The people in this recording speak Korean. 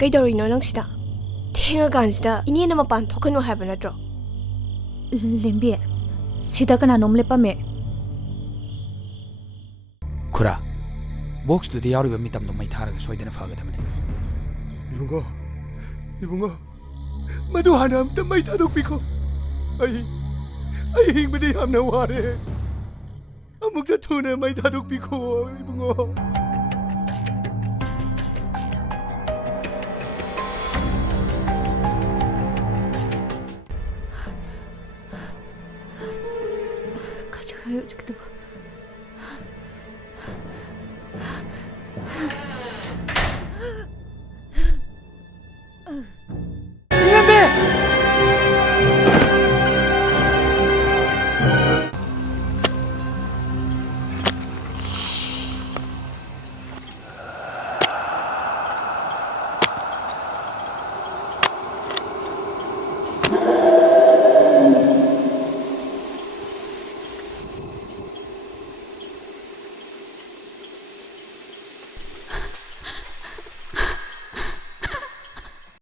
ꯀꯩꯗꯧꯔꯤꯅꯣ ꯅꯪ ꯁꯤꯗ ꯊꯦꯡꯉꯀꯥꯟꯁꯤꯗ ꯏꯅꯦꯅ ꯃꯄꯥꯟ ꯊꯣꯛꯀꯅꯨ ꯍꯥꯏꯕ ꯅꯠꯇ꯭ꯔꯣ ꯂꯦꯝꯕꯤ ꯁꯤꯗ ꯀꯅꯥꯅꯣꯝ ꯂꯦꯞꯄꯝꯃꯦ ꯈꯨꯔꯥ ꯕꯣꯛꯁꯇꯨꯗ ꯌꯥꯎꯔꯤꯕ ꯃꯤꯇꯝꯗꯣ ꯃꯩ ꯊꯥꯔꯒ ꯁꯣꯏꯗꯅ ꯐꯒꯗꯕꯅꯤ 이봉아, 이봉아, 마도 하나 암따 마이 다독비코. 아이 힝바디 함나 와래. 아무가 토네 마이 다독비코, 이봉아.